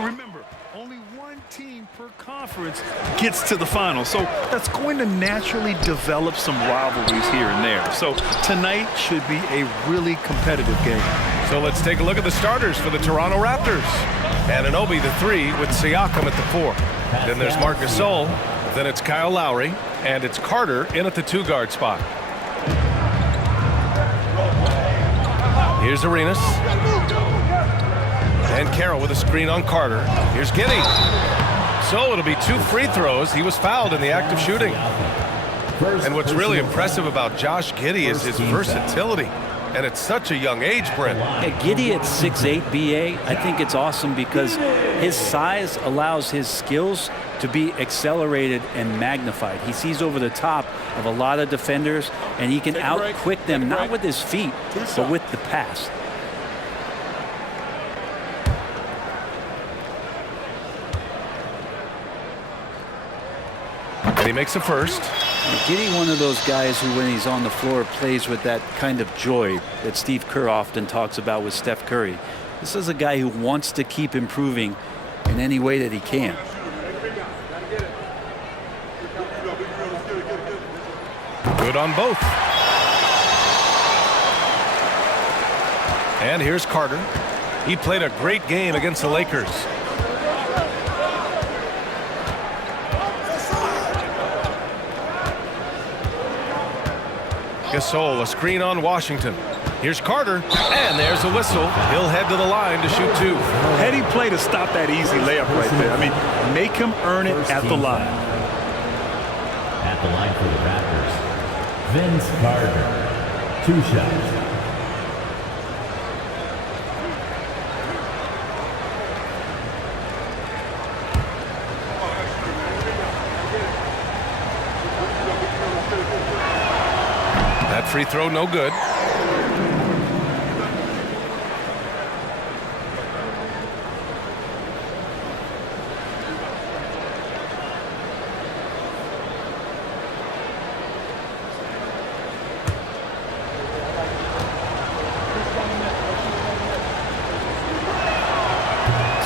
Remember, only one team per conference gets to the final, so that's going to naturally develop some rivalries here and there. So tonight should be a really competitive game. So let's take a look at the starters for the Toronto Raptors. Anunoby, the 3, with Siakam at the 4. Then there's Marc Gasol. Then it's Kyle Lowry. And it's Carter in at the 2-guard spot. Here's Arenas. And Carroll with a screen on Carter. Here's Giddey. So it'll be 2 free throws. He was fouled in the act of shooting. And what's really impressive about Josh Giddey is his versatility. And at such a young age, Brent. Yeah, Giddey at 6'8", BA, I think it's awesome because his size allows his skills to be accelerated and magnified. He sees over the top of a lot of defenders, and he can out-quick them, not with his feet, but with the pass. And he makes a first. Giddey, one of those guys who, when he's on the floor, plays with that kind of joy that Steve Kerr often talks about with Steph Curry. This is a guy who wants to keep improving in any way that he can. Good on both. And here's Carter. He played a great game against the Lakers. Gasol, a screen on Washington. Here's Carter, and there's a whistle. He'll head to the line to shoot 2. Heady play to stop that easy layup right there. I mean, make him earn it at the line. At the line for the Raptors, Vince Carter, 2 shots. That free throw no good.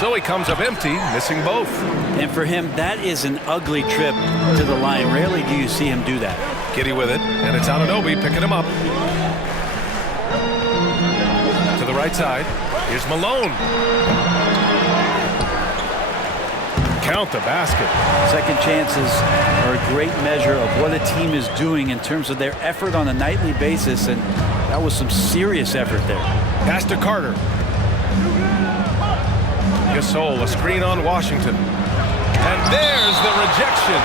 So he comes up empty, missing both. And for him, that is an ugly trip to the line. Rarely do you see him do that. Giddey with it, and it's Anunoby picking him up. To the right side, here's Malone. Count the basket. Second chances are a great measure of what a team is doing in terms of their effort on a nightly basis, and that was some serious effort there. Pass to Carter. Gasol, a screen on Washington. And there's the rejection.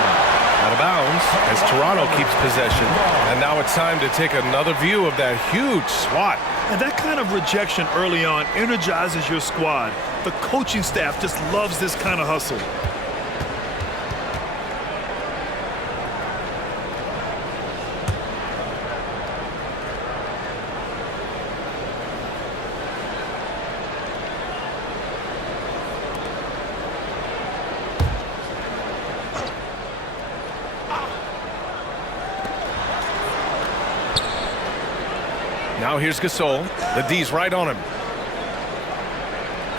Out of bounds as Toronto keeps possession. And now it's time to take another view of that huge swat. And that kind of rejection early on energizes your squad. The coaching staff just loves this kind of hustle. Now here's Gasol. The D's right on him.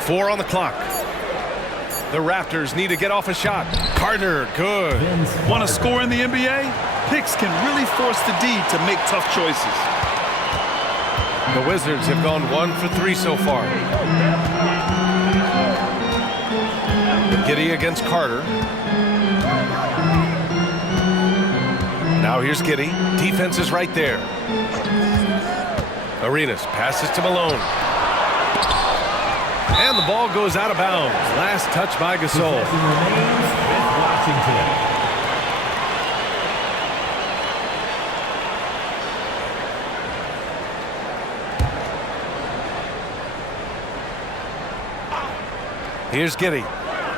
4 on the clock. The Raptors need to get off a shot. Carter, good. Want to score in the NBA? Picks can really force the D to make tough choices. The Wizards have gone 1 for 3 so far. Giddey against Carter. Now here's Giddey. Defense is right there. Arenas passes to Malone. And the ball goes out of bounds. Last touch by Gasol. Here's Giddey.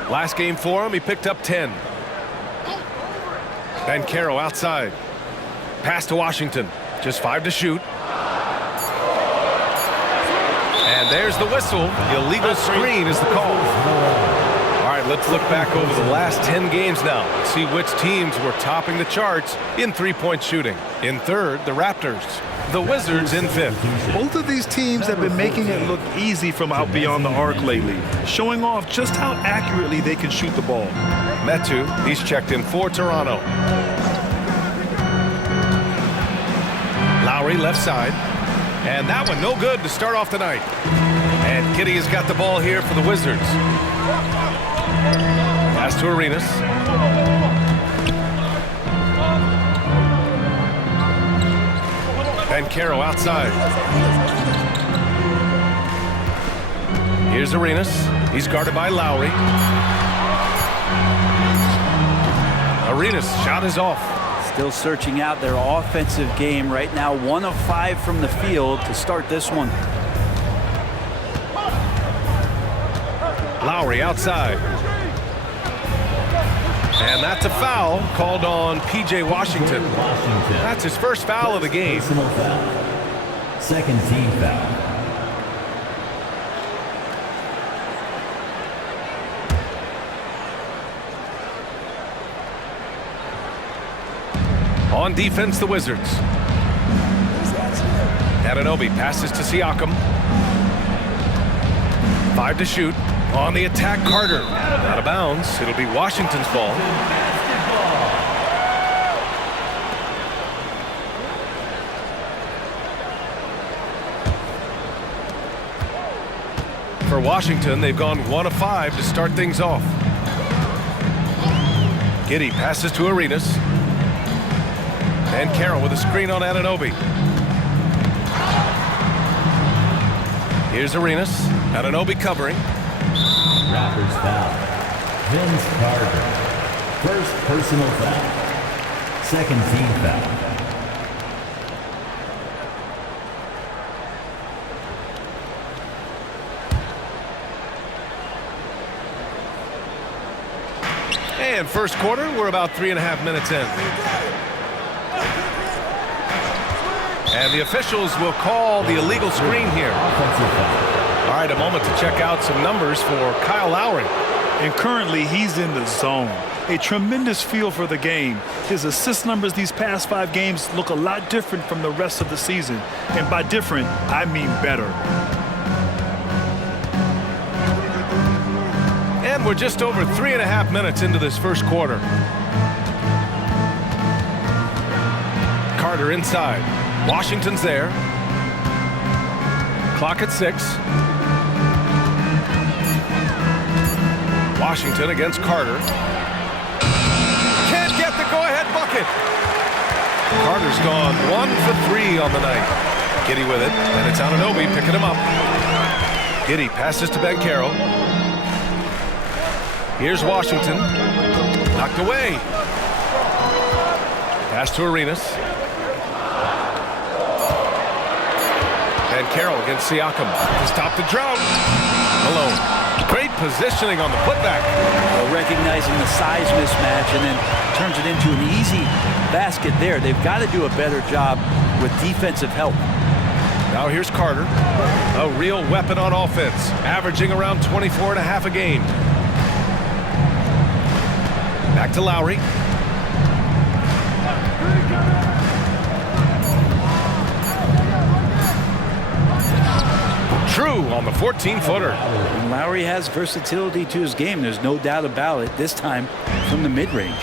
Last game for him, he picked up 10. Ben Carroll outside. Pass to Washington. Just 5 to shoot. And there's the whistle. The illegal screen is the call. All right, let's look back over the last 10 games now. See which teams were topping the charts in three-point shooting. In third, the Raptors. The Wizards in 5th. Both of these teams have been making it look easy from out beyond the arc lately, showing off just how accurately they can shoot the ball. Metu, he's checked in for Toronto. Lowry left side. And that one no good to start off the night. And Giddey has got the ball here for the Wizards. Pass to Arenas. Caro outside. Here's Arenas. He's guarded by Lowry. Arenas' shot is off. Still searching out their offensive game right now. 1 of 5 from the field to start this one. Lowry outside. And that's a foul called on P.J. Washington. That's his first foul of the game. Personal foul. Second team foul. On defense, the Wizards. Anunoby passes to Siakam. 5 to shoot. On the attack, Carter. Out of bounds. It'll be Washington's ball. For Washington, they've gone 1 of 5 to start things off. Giddey passes to Arenas. And Carroll with a screen on Anunoby. Here's Arenas. Anunoby covering. Raptors foul. Vince Carter. First personal foul. Second team foul. And first quarter, we're about 3.5 minutes in. And the officials will call the illegal screen here. Offensive foul. All right, a moment to check out some numbers for Kyle Lowry. And currently, he's in the zone. A tremendous feel for the game. His assist numbers these past 5 games look a lot different from the rest of the season. And by different, I mean better. And we're just over 3.5 minutes into this first quarter. Carter inside. Washington's there. Clock at 6. Washington against Carter. Can't get the go-ahead bucket. Carter's gone 1 for 3 on the night. Giddey with it, and it's Anunoby picking him up. Giddey passes to Carroll. Here's Washington. Knocked away. Pass to Arenas. And Carroll against Siakam to stop the drought. Malone. Great positioning on the putback. Recognizing the size mismatch and then turns it into an easy basket there. They've got to do a better job with defensive help. Now here's Carter. A real weapon on offense. Averaging around 24.5 a game. Back to Lowry. True on the 14-footer. Lowry has versatility to his game. There's no doubt about it. This time from the mid-range.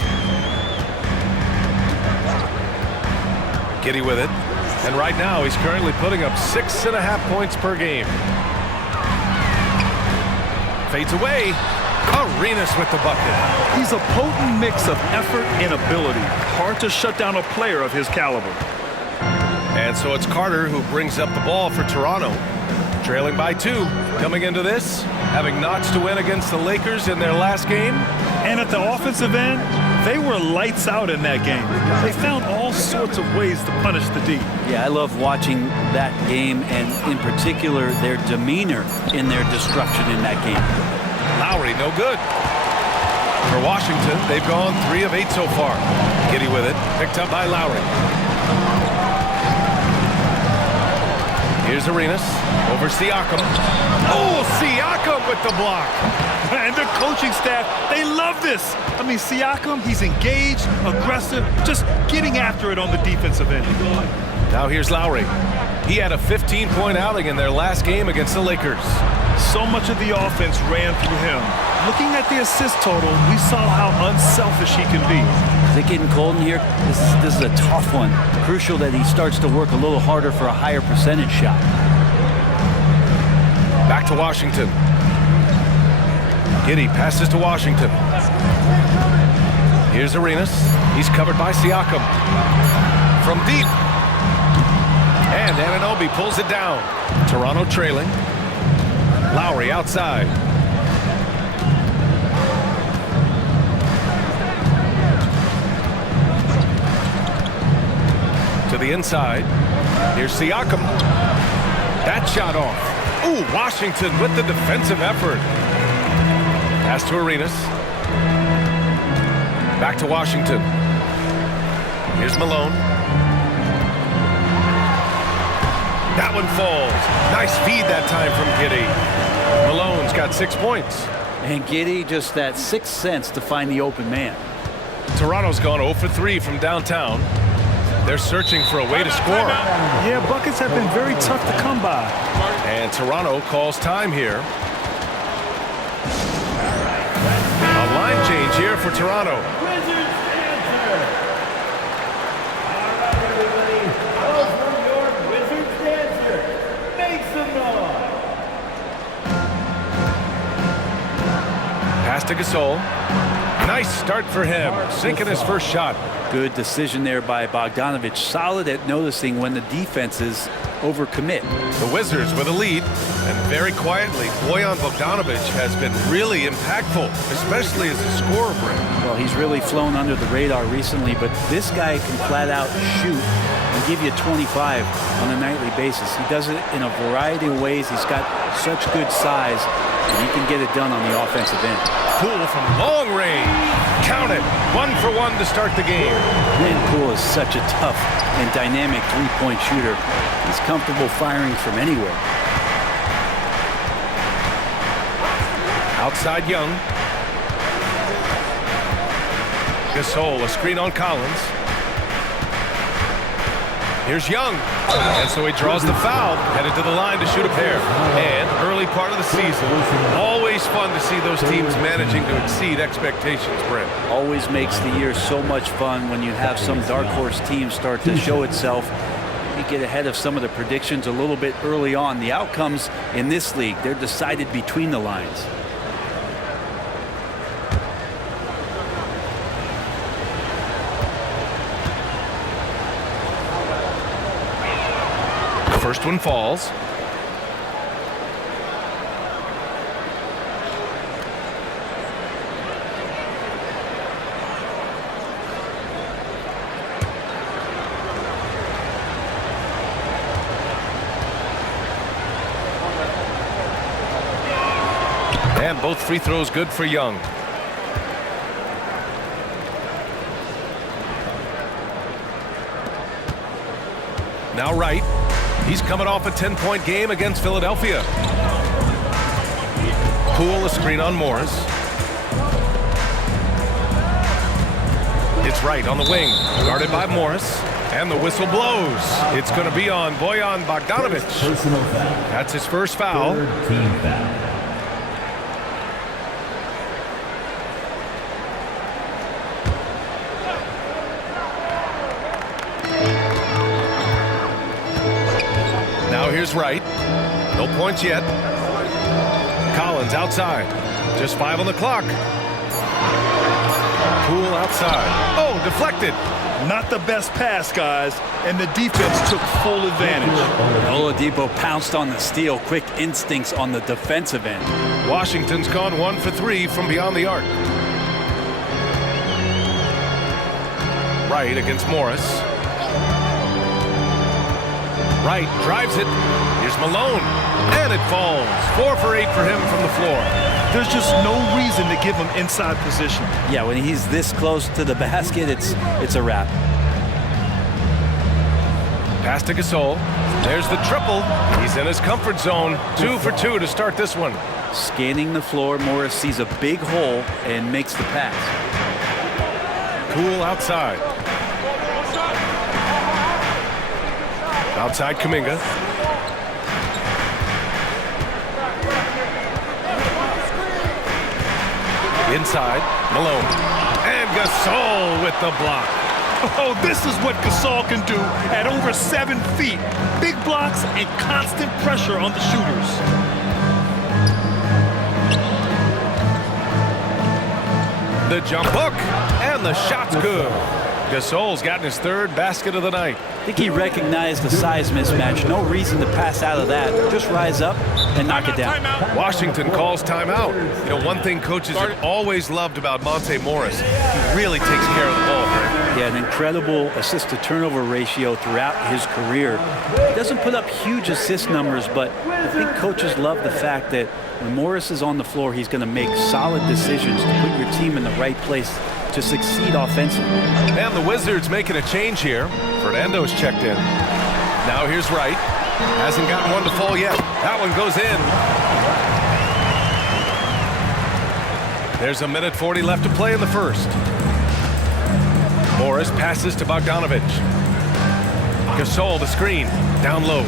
Giddey with it. And right now he's currently putting up 6.5 points per game. Fades away. Arenas with the bucket. He's a potent mix of effort and ability. Hard to shut down a player of his caliber. And so it's Carter who brings up the ball for Toronto. Trailing by 2. Coming into this, having notched to win against the Lakers in their last game. And at the offensive end, they were lights out in that game. They found all sorts of ways to punish the D. Yeah, I love watching that game, and in particular, their demeanor in their destruction in that game. Lowry, no good. For Washington, they've gone 3 of 8 so far. Giddey with it, picked up by Lowry. Here's Arenas, over Siakam. Oh, Siakam with the block. And the coaching staff, they love this. I mean, Siakam, he's engaged, aggressive, just getting after it on the defensive end. Now here's Lowry. He had a 15-point outing in their last game against the Lakers. So much of the offense ran through him. Looking at the assist total, we saw how unselfish he can be. Is it getting cold in here? This is a tough one. Crucial that he starts to work a little harder for a higher percentage shot. Back to Washington. Giddey passes to Washington. Here's Arenas. He's covered by Siakam. From deep. And Anunoby pulls it down. Toronto trailing. Lowry outside. To the inside. Here's Siakam. That shot off. Ooh, Washington with the defensive effort. Pass to Arenas. Back to Washington. Here's Malone. That one falls. Nice feed that time from Giddey. Malone's got 6 points. And Giddey just that sixth sense to find the open man. Toronto's gone 0 for 3 from downtown. They're searching for a way to score. Yeah, buckets have been very tough to come by. And Toronto calls time here. A line change here for Toronto. Pass to Gasol. Nice start for him, sinking his first shot. Good decision there by Bogdanovich. Solid at noticing when the defenses overcommit. The Wizards with a lead, and very quietly, Bojan Bogdanovic has been really impactful, especially as a scorer. Well, he's really flown under the radar recently, but this guy can flat out shoot and give you 25 on a nightly basis. He does it in a variety of ways. He's got such good size, and he can get it done on the offensive end. Poole from long range. Count it. 1 for 1 to start the game. Man, Poole is such a tough and dynamic three-point shooter. He's comfortable firing from anywhere. Outside Young. Gasol, a screen on Collins. Here's Young. And so he draws the foul, headed to the line to shoot a pair. And early part of the season, always fun to see those teams managing to exceed expectations, Brent. Always makes the year so much fun when you have some dark horse team start to show itself. You get ahead of some of the predictions a little bit early on. The outcomes in this league, they're decided between the lines. First one falls. And both free throws good for Young. Now Wright. He's coming off a 10-point game against Philadelphia. Poole, a screen on Morris. It's Wright on the wing, guarded by Morris. And the whistle blows. It's going to be on Bojan Bogdanovic. Personal foul. That's his first foul. Third team foul. Now here's Wright. No points yet. Collins outside. Just 5 on the clock. Poole outside. Oh, deflected. Not the best pass, guys, and the defense took full advantage. Oladipo pounced on the steal. Quick instincts on the defensive end. Washington's gone 1 for 3 from beyond the arc. Wright against Morris. Wright drives it. Here's Malone. And it falls. 4 for 8 for him from the floor. There's just no reason to give him inside position. Yeah, when he's this close to the basket, it's a wrap. Pass to Gasol. There's the triple. He's in his comfort zone. 2 for 2 to start this one. Scanning the floor, Morris sees a big hole and makes the pass. Poole outside. Outside Kuminga. Inside, Malone. And Gasol with the block. Oh, this is what Gasol can do at over 7 feet. Big blocks and constant pressure on the shooters. The jump hook, and the shot's good. Gasol's gotten his 3rd basket of the night. I think he recognized the size mismatch. No reason to pass out of that. Just rise up and knock it down. Washington calls timeout. You know, one thing coaches have always loved about Monte Morris, he really takes care of the ball, right? Yeah, an incredible assist-to-turnover ratio throughout his career. He doesn't put up huge assist numbers, but I think coaches love the fact that when Morris is on the floor, he's going to make solid decisions to put your team in the right place to succeed offensively. And the Wizards making a change here. Fernando's checked in. Now here's Wright. Hasn't gotten one to fall yet. That one goes in. There's a minute 40 left to play in the first. Morris passes to Bogdanovic. Gasol the screen. Down low.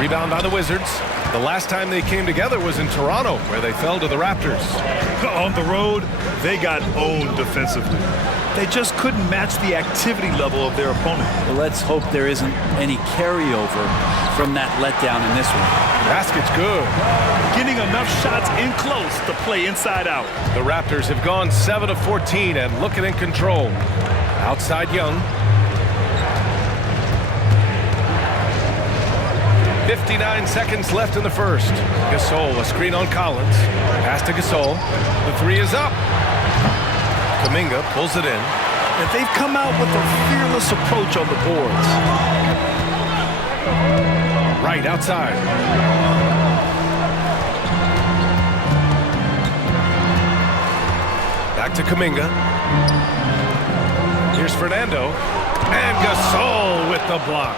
Rebound by the Wizards. The last time they came together was in Toronto, where they fell to the Raptors. On the road, they got owned defensively. They just couldn't match the activity level of their opponent. Well, let's hope there isn't any carryover from that letdown in this one. Basket's good. Getting enough shots in close to play inside out. The Raptors have gone 7 of 14 and looking in control. Outside Young. 59 seconds left in the first. Gasol, a screen on Collins. Pass to Gasol. The 3 is up. Kuminga pulls it in. And they've come out with a fearless approach on the boards. Right outside. Back to Kuminga. Here's Fernando. And Gasol with the block.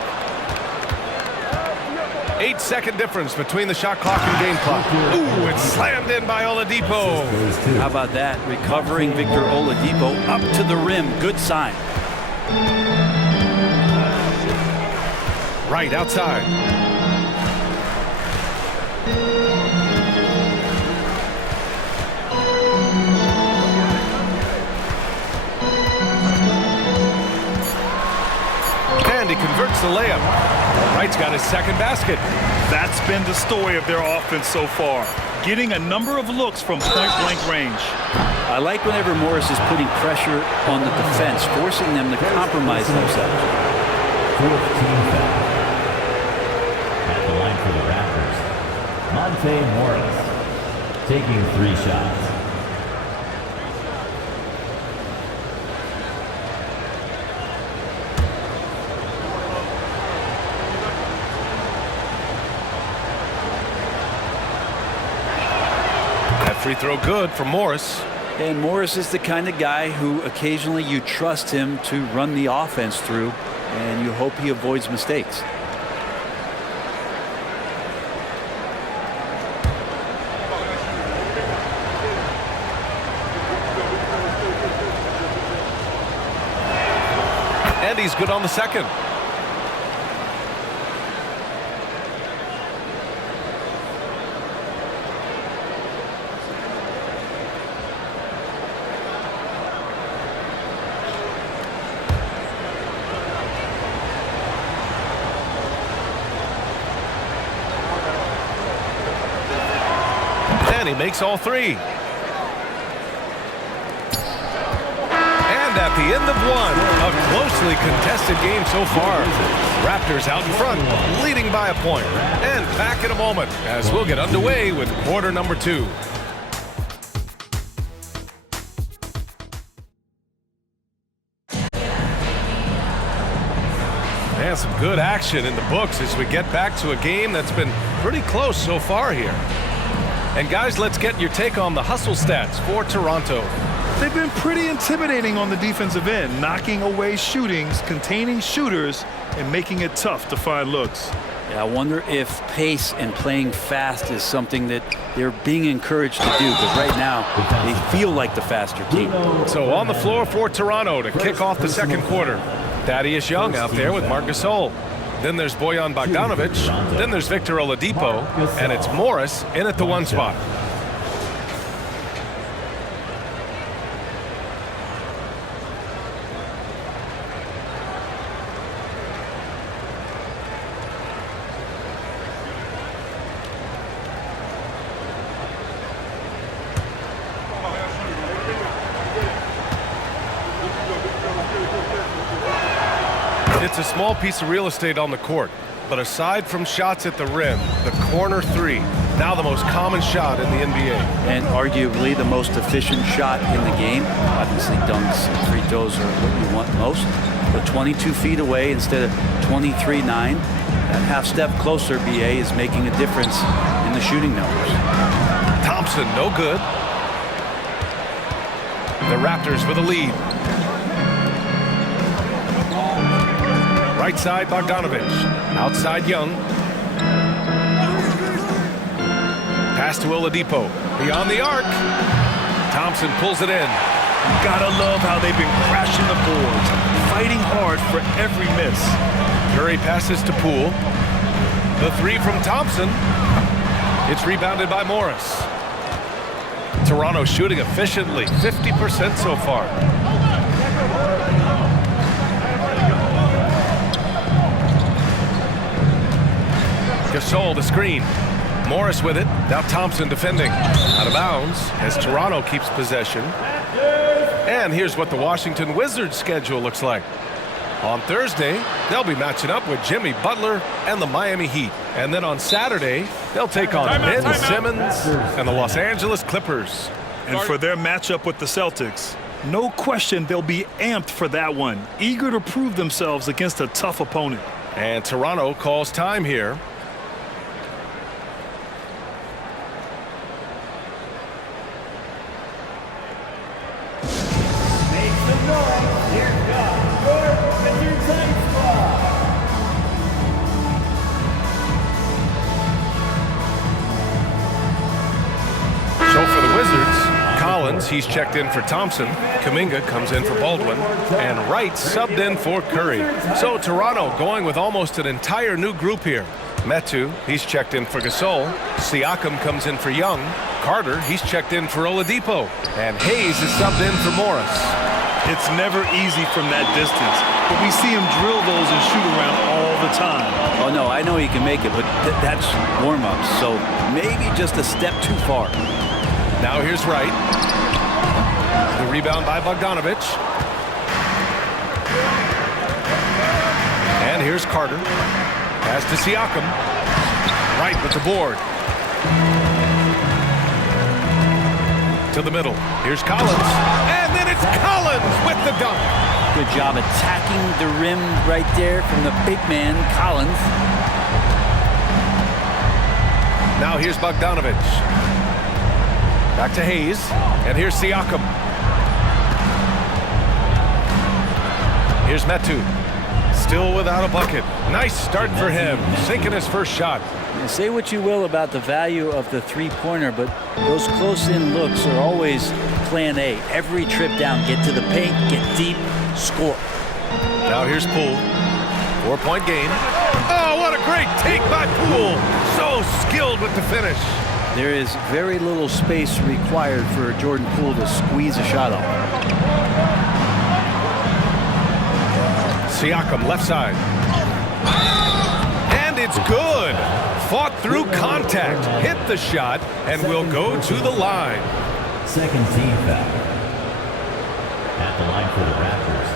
8-second difference between the shot clock and game clock. Ooh, it's slammed in by Oladipo. How about that? Recovering Victor Oladipo up to the rim. Good sign. Right outside. And he converts the layup. Wright's got his 2nd basket. That's been the story of their offense so far. Getting a number of looks from point-blank range. I like whenever Morris is putting pressure on the defense, forcing them to compromise themselves. 4th team foul. At the line for the Raptors, Monte Morris taking 3 shots. Free throw good for Morris. And Morris is the kind of guy who occasionally you trust him to run the offense through, and you hope he avoids mistakes. And he's good on the 2nd. He makes all 3. And at the end of one, a closely contested game so far. Raptors out in front, leading by a point. And back in a moment as we'll get underway with quarter number 2. And some good action in the books as we get back to a game that's been pretty close so far here. And guys, let's get your take on the hustle stats for Toronto. They've been pretty intimidating on the defensive end, knocking away shootings, containing shooters, and making it tough to find looks. Yeah, I wonder if pace and playing fast is something that they're being encouraged to do, because right now they feel like the faster team. So on the floor for Toronto to kick off the 2nd quarter. Thaddeus Young out there with Marc Gasol. Then there's Bojan Bogdanovic. Then there's Victor Oladipo. And it's Morris in at the 1 spot. It's a small piece of real estate on the court, but aside from shots at the rim, the corner 3, now the most common shot in the NBA. And arguably the most efficient shot in the game. Obviously dunks and free throws are what you want most. But 22 feet away instead of 23-9. That half step closer, BA, is making a difference in the shooting numbers. Thompson, no good. The Raptors with a lead. Right side, Bogdanovic. Outside, Young. Pass to Oladipo. Beyond the arc. Thompson pulls it in. Gotta love how they've been crashing the boards, fighting hard for every miss. Curry passes to Poole. The 3 from Thompson. It's rebounded by Morris. Toronto shooting efficiently, 50% so far. Gasol the screen. Morris with it. Now Thompson defending. Out of bounds as Toronto keeps possession. And here's what the Washington Wizards schedule looks like. On Thursday, they'll be matching up with Jimmy Butler and the Miami Heat. And then on Saturday, they'll take on Ben Simmons and the Los Angeles Clippers. And for their matchup with the Celtics, no question they'll be amped for that one, eager to prove themselves against a tough opponent. And Toronto calls time here. He's checked in for Thompson. Kuminga comes in for Baldwin. And Wright subbed in for Curry. So Toronto going with almost an entire new group here. Metu, he's checked in for Gasol. Siakam comes in for Young. Carter, he's checked in for Oladipo. And Hayes is subbed in for Morris. It's never easy from that distance, but we see him drill those and shoot around all the time. Oh, no, I know he can make it, but that's warm-ups, so maybe just a step too far. Now here's Wright. The rebound by Bogdanovic. And here's Carter. Pass to Siakam. Wright with the board. To the middle. Here's Collins. And then it's Collins with the dunk. Good job attacking the rim right there from the big man, Collins. Now here's Bogdanovic. Back to Hayes. And here's Siakam. Here's Metu. Still without a bucket. Nice start for him. Sinking his first shot. Say what you will about the value of the three-pointer, but those close-in looks are always plan A. Every trip down, get to the paint, get deep, score. Now here's Poole. 4-point game. Oh, what a great take by Poole. So skilled with the finish. There is very little space required for Jordan Poole to squeeze a shot off. Siakam left side. And it's good. Fought through contact, hit the shot, and will go to the line. Second team foul. At the line for the Raptors.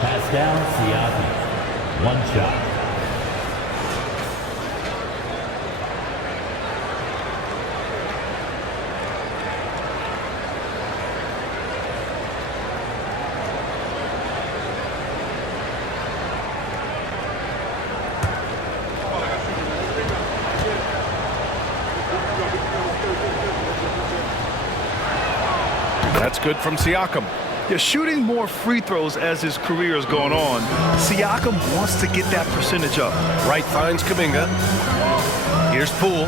Pass down, Siakam. One shot. That's good from Siakam. Yeah, shooting more free throws as his career is going on, Siakam wants to get that percentage up. Wright finds Kuminga. Here's Poole.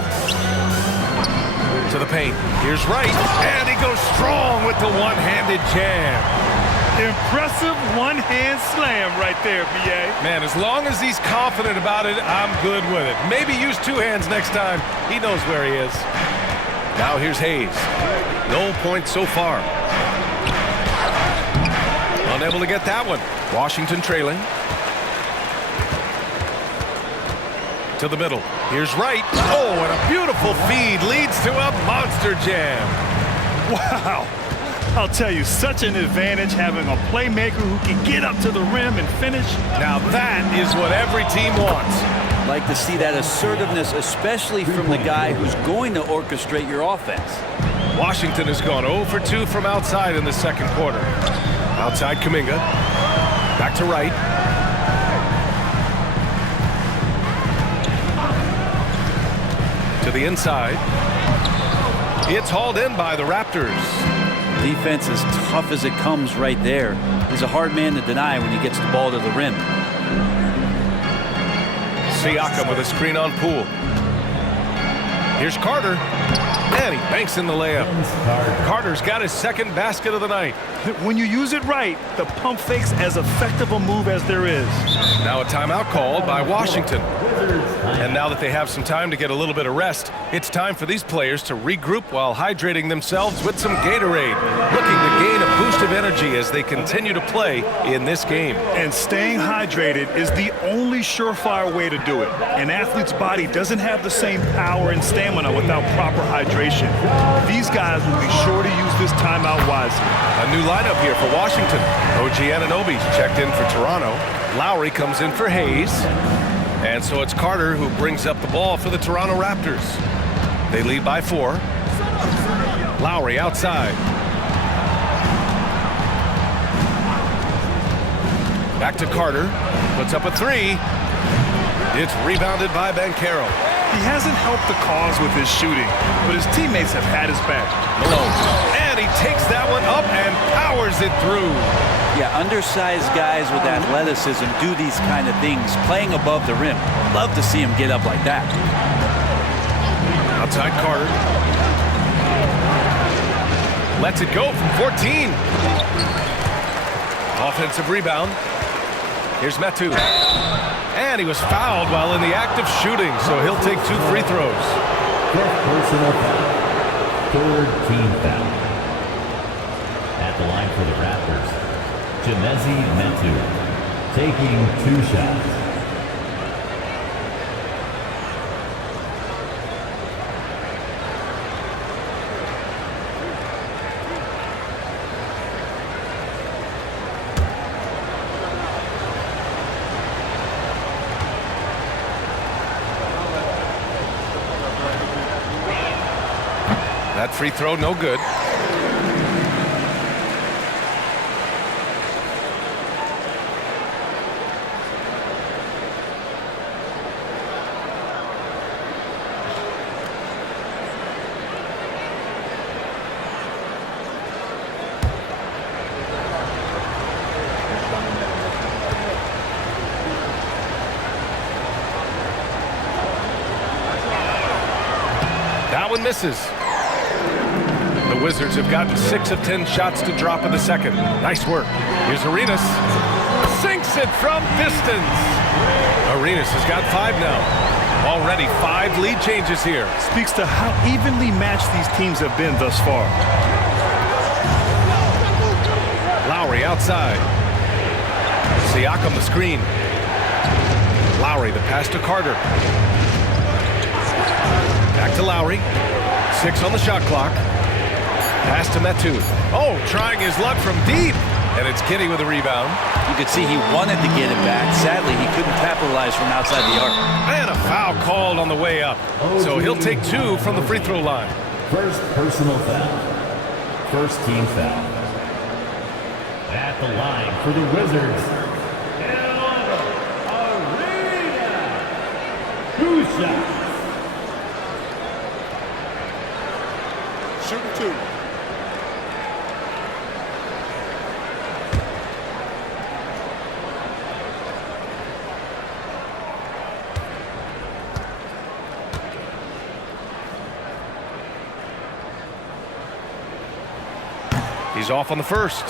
To the paint. Here's Wright. And he goes strong with the one-handed jam. Impressive one-hand slam right there, B.A. Man, as long as he's confident about it, I'm good with it. Maybe use two hands next time. He knows where he is. Now here's Hayes. No points so far. Unable to get that one. Washington trailing. To the middle. Here's Wright. Oh, and a beautiful feed leads to a monster jam. Wow. I'll tell you, such an advantage having a playmaker who can get up to the rim and finish. Now that is what every team wants. Like to see that assertiveness, especially from the guy who's going to orchestrate your offense. Washington has gone 0 for 2 from outside in the second quarter. Outside Kuminga. Back to Wright. To the inside. It's hauled in by the Raptors. Defense as tough as it comes right there. He's a hard man to deny when he gets the ball to the rim. Siakam with a screen on Poole. Here's Carter. And he banks in the layup. Carter's got his second basket of the night. When you use it right, the pump fake's as effective a move as there is. Now a timeout called by Washington. And now that they have some time to get a little bit of rest, it's time for these players to regroup while hydrating themselves with some Gatorade, looking to gain a boost of energy as they continue to play in this game. And staying hydrated is the only surefire way to do it. An athlete's body doesn't have the same power and stamina without proper hydration. These guys will be sure to use this timeout wisely. A new lineup here for Washington. OG Anunoby's checked in for Toronto. Lowry comes in for Hayes. And so it's Carter who brings up the ball for the Toronto Raptors. They lead by 4. Lowry outside. Back to Carter. Puts up a 3. It's rebounded by Banchero. He hasn't helped the cause with his shooting, but his teammates have had his back. Malone. And he takes that one up and powers it through. Yeah, undersized guys with athleticism do these kind of things, playing above the rim. Love to see him get up like that. Outside Carter. Lets it go from 14. Offensive rebound. Here's Metu. And he was fouled while in the act of shooting, so he'll take 2 free throws. Fifth personal foul. Third team foul. At the line for the Raptors, Chimezie Metu, taking 2 shots. That free throw, no good. That one misses. The Wizards have gotten 6 of 10 shots to drop in the second. Nice work. Here's Arenas. Sinks it from distance. Arenas has got 5 now. Already 5 lead changes here. Speaks to how evenly matched these teams have been thus far. Lowry outside. Siakam the screen. Lowry the pass to Carter. Back to Lowry. 6 on the shot clock. Pass to Metu. Oh, trying his luck from deep. And it's Giddey with a rebound. You could see he wanted to get it back. Sadly, he couldn't capitalize from outside the arc. And a foul called on the way up. So he'll take 2 from the free throw line. First personal foul. First team foul. At the line for the Wizards, Arena. 2 shots. Shooting 2. He's off on the first.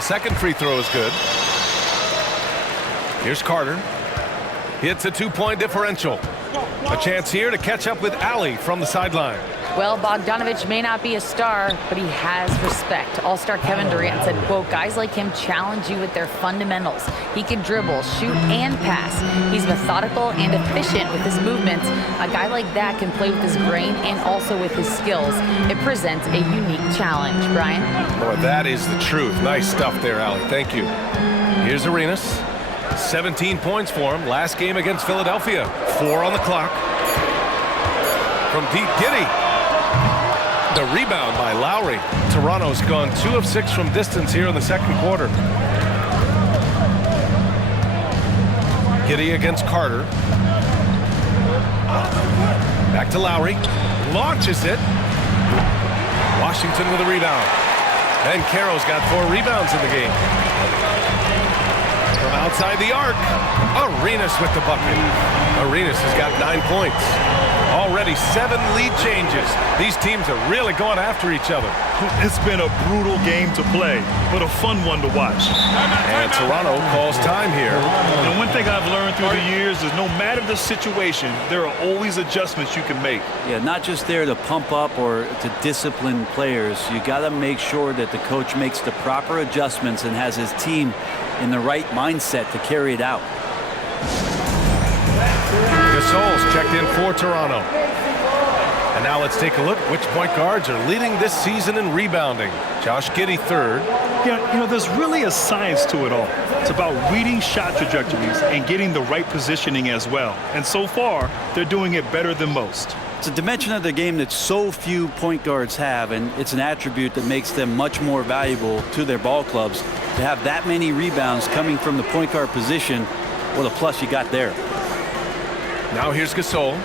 the second free throw is good. Here's Carter. Hits a 2-point differential. A chance here to catch up with Allie from the sideline. Well, Bogdanovich may not be a star, but he has respect. All-star Kevin Durant said, quote, guys like him challenge you with their fundamentals. He can dribble, shoot, and pass. He's methodical and efficient with his movements. A guy like that can play with his brain and also with his skills. It presents a unique challenge. Brian? Boy, that is the truth. Nice stuff there, Allie. Thank you. Here's Arenas. 17 points for him. Last game against Philadelphia. 4 on the clock. From deep, Giddey. The rebound by Lowry. Toronto's gone 2 of 6 from distance here in the second quarter. Giddey against Carter. Back to Lowry. Launches it. Washington with a rebound. Ben Carroll's got 4 rebounds in the game. From outside the arc, Arenas with the bucket. Arenas has got 9 points. Already 7 lead changes. These teams are really going after each other. It's been a brutal game to play, but a fun one to watch. And Toronto calls time here. And one thing I've learned through the years is no matter the situation, there are always adjustments you can make. Yeah, not just there to pump up or to discipline players. You got to make sure that the coach makes the proper adjustments and has his team in the right mindset to carry it out. Gasol's checked in for Toronto. And now let's take a look which point guards are leading this season in rebounding. Josh Giddey third. Yeah, there's really a science to it all. It's about reading shot trajectories and getting the right positioning as well. And so far, they're doing it better than most. It's a dimension of the game that so few point guards have, and it's an attribute that makes them much more valuable to their ball clubs. To have that many rebounds coming from the point guard position, what a plus you got there. Now here's Gasol.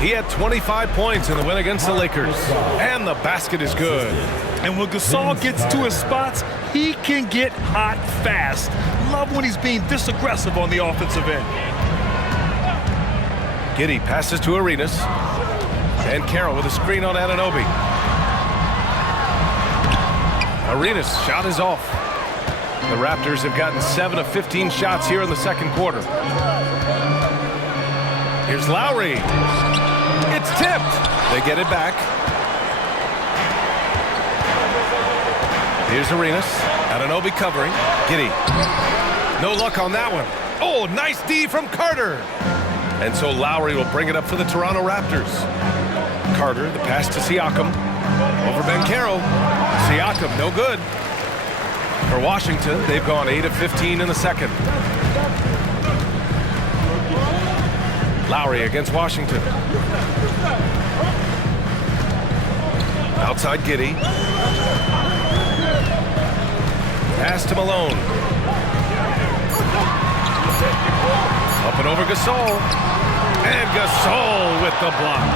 He had 25 points in the win against the Lakers. And the basket is good. And when Gasol gets to his spots, he can get hot fast. Love when he's being this aggressive on the offensive end. Giddey passes to Arenas. And Carroll with a screen on Anunoby. Arenas' shot is off. The Raptors have gotten 7 of 15 shots here in the second quarter. Here's Lowry. It's tipped. They get it back. Here's Arenas. Anunoby covering. Giddey. No luck on that one. Oh, nice D from Carter. And so Lowry will bring it up for the Toronto Raptors. Carter, the pass to Siakam. Over Ben Carroll. Siakam, no good. For Washington, they've gone 8 of 15 in the second. Lowry against Washington. Outside Giddey. Pass to Malone. Up and over Gasol. And Gasol with the block.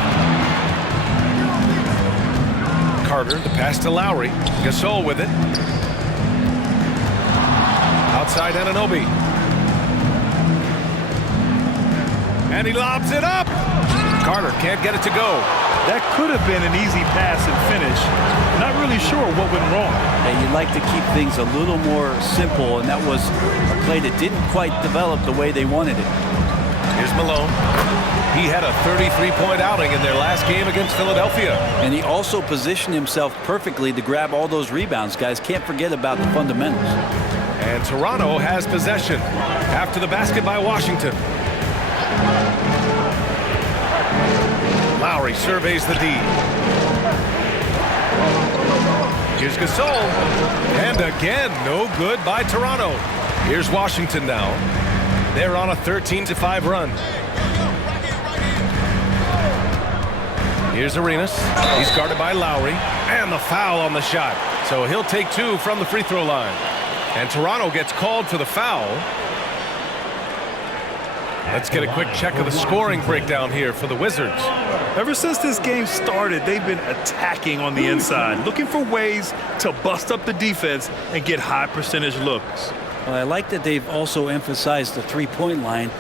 Carter, the pass to Lowry. Gasol with it. Outside Anunoby. And he lobs it up. Carter can't get it to go. That could have been an easy pass and finish. Not really sure what went wrong. And you'd like to keep things a little more simple, and that was a play that didn't quite develop the way they wanted it. Here's Malone. He had a 33-point outing in their last game against Philadelphia. And he also positioned himself perfectly to grab all those rebounds. Guys, can't forget about the fundamentals. And Toronto has possession after the basket by Washington. Lowry surveys the D. Here's Gasol. And again, no good by Toronto. Here's Washington now. They're on a 13-5 run. Here's Arenas. He's guarded by Lowry. And the foul on the shot. So he'll take 2 from the free throw line. And Toronto gets called for the foul. Let's get a quick check of the scoring breakdown here for the Wizards. Ever since this game started, they've been attacking on the inside, looking for ways to bust up the defense and get high percentage looks. Well, I like that they've also emphasized the three-point line.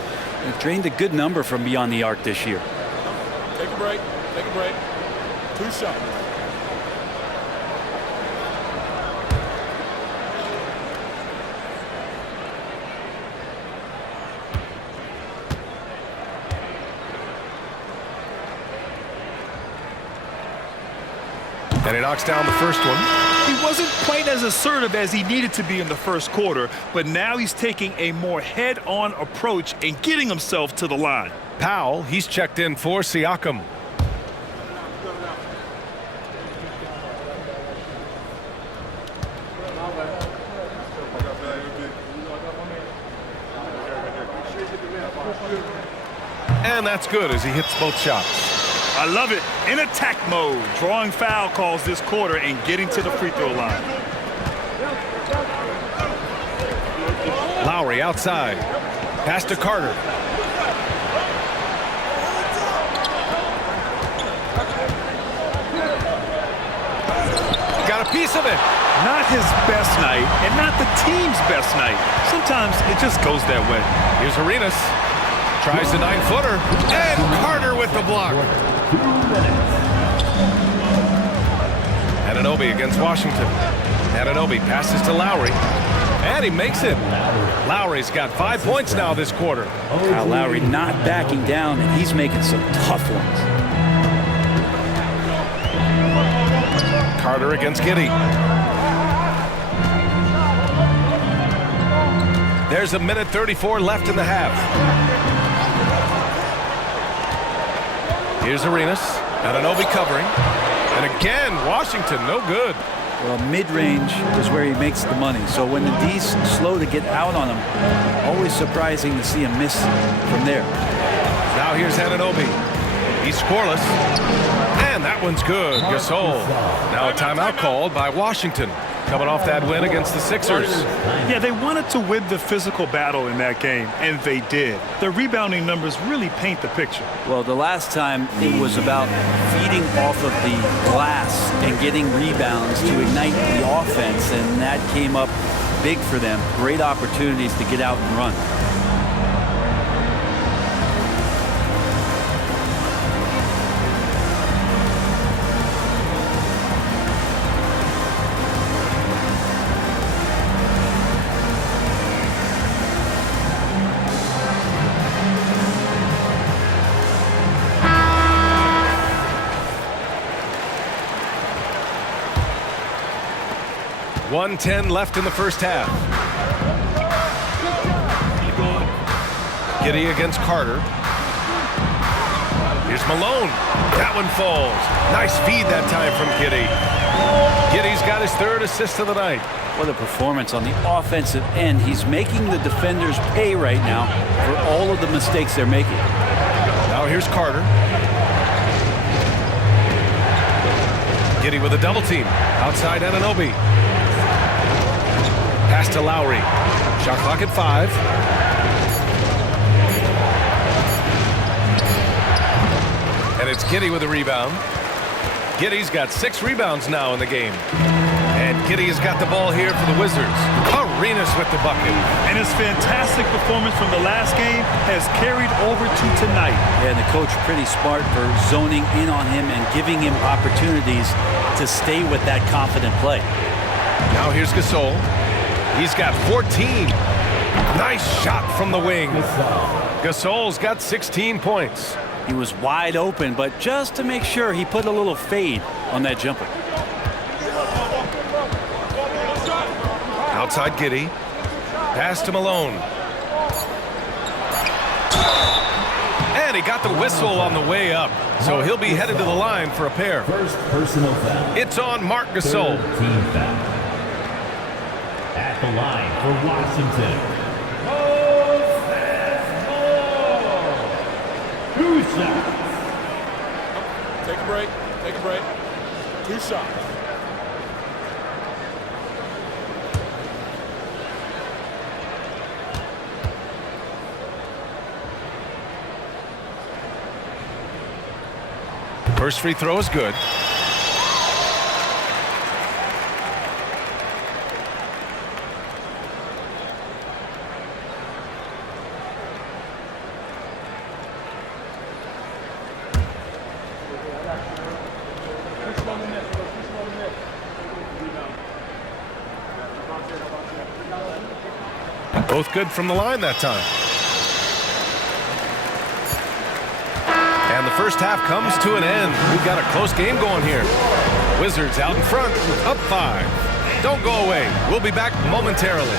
They've drained a good number from beyond the arc this year. Take a break. Take a break. 2 shots. And he knocks down the first one. He wasn't quite as assertive as he needed to be in the first quarter, but now he's taking a more head-on approach and getting himself to the line. Powell, he's checked in for Siakam. And that's good as he hits both shots. I love it. In attack mode, drawing foul calls this quarter and getting to the free throw line. Lowry outside. Pass to Carter. Got a piece of it. Not his best night and not the team's best night. Sometimes it just goes that way. Here's Arenas. Tries the 9-footer. And Carter with the block. Anunoby against Washington. Anunoby passes to Lowry. And he makes it. Lowry's got 5 points now this quarter. Kyle Lowry not backing down, and he's making some tough ones. Carter against Giddey. There's a minute 34 left in the half. Here's Arenas. Anunoby covering. And again, Washington, no good. Well, mid-range is where he makes the money. So when the D's slow to get out on him, always surprising to see him miss from there. Now here's Anunoby. He's scoreless. And that one's good. Gasol. Now a timeout called by Washington. Coming off that win against the Sixers. Yeah, they wanted to win the physical battle in that game, and they did. Their rebounding numbers really paint the picture. Well, the last time it was about feeding off of the glass and getting rebounds to ignite the offense, and that came up big for them. Great opportunities to get out and run. .110 left in the first half. Giddey against Carter. Here's Malone. That one falls. Nice feed that time from Giddey. Giddey's got his third assist of the night. What a performance on the offensive end. He's making the defenders pay right now for all of the mistakes they're making. Now here's Carter. Giddey with a double team. Outside Anunoby. Pass to Lowry. Shot clock at 5. And it's Giddey with a rebound. Giddey's got 6 rebounds now in the game. And Giddey has got the ball here for the Wizards. Arenas with the bucket. And his fantastic performance from the last game has carried over to tonight. Yeah, and the coach pretty smart for zoning in on him and giving him opportunities to stay with that confident play. Now here's Gasol. He's got 14. Nice shot from the wing. Gasol's got 16 points. He was wide open, but just to make sure, he put a little fade on that jumper. Outside Giddey. Pass to Malone. And he got the whistle on the way up. So he'll be headed to the line for a pair. First personal foul. It's on Marc Gasol. Team foul. At the line for Washington. 2 shots. Take a break. Take a break. 2 shots. First free throw is good. Both good from the line that time. And the first half comes to an end. We've got a close game going here. Wizards out in front, up 5. Don't go away. We'll be back momentarily.